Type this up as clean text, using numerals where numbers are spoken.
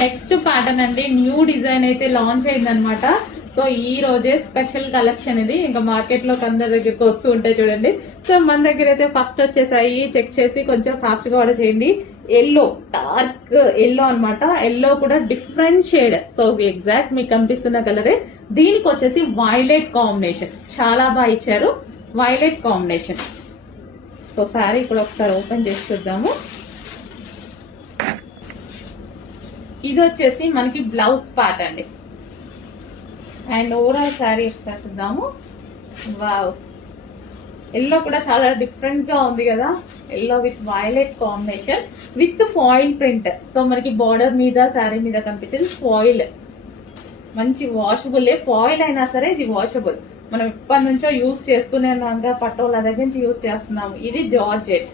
Next pattern అండి, new design అయితే launch అయిందనమాట. సో ఈ రోజే స్పెషల్ కలెక్షన్ ఇది. ఇంకా మార్కెట్ లో అందరి దగ్గరకు వస్తూ ఉంటాయి చూడండి. సో మన దగ్గర అయితే ఫస్ట్ వచ్చేసాయి. చెక్ చేసి కొంచెం ఫాస్ట్ గా ఆర్డర్ చేయండి. ఎల్లో, డార్క్ ఎల్లో అన్నమాట. ఎల్లో కూడా డిఫరెంట్ షేడ్. సో ఎగ్జాక్ట్ మీకు కనిపిస్తున్న కలరే. దీనికి వచ్చేసి వైలెట్ కాంబినేషన్ చాలా బాగా ఇచ్చారు. Violet combination. సో సారీ కూడా ఒకసారి ఓపెన్ చేసి చూద్దాము. ఇది వచ్చేసి మనకి బ్లౌజ్ పార్ట్ అండి. అండ్ ఓవరాల్ శారీ ఒకసారి చూద్దాము. వావ్, ఎల్లో కూడా చాలా డిఫరెంట్ గా ఉంది కదా. Yellow with violet combination with foil print. So మనకి బార్డర్ మీద శారీ మీద కనిపించేది ఫాయిల్. మంచి వాషబుల్. ఫాయిల్ అయినా సరే ఇది వాషబుల్. మనం ఎప్పటి నుంచో యూజ్ చేస్తూనే ఉన్నాం. పట్టోల దగ్గర నుంచి యూజ్ చేస్తున్నాము. ఇది జార్జెట్.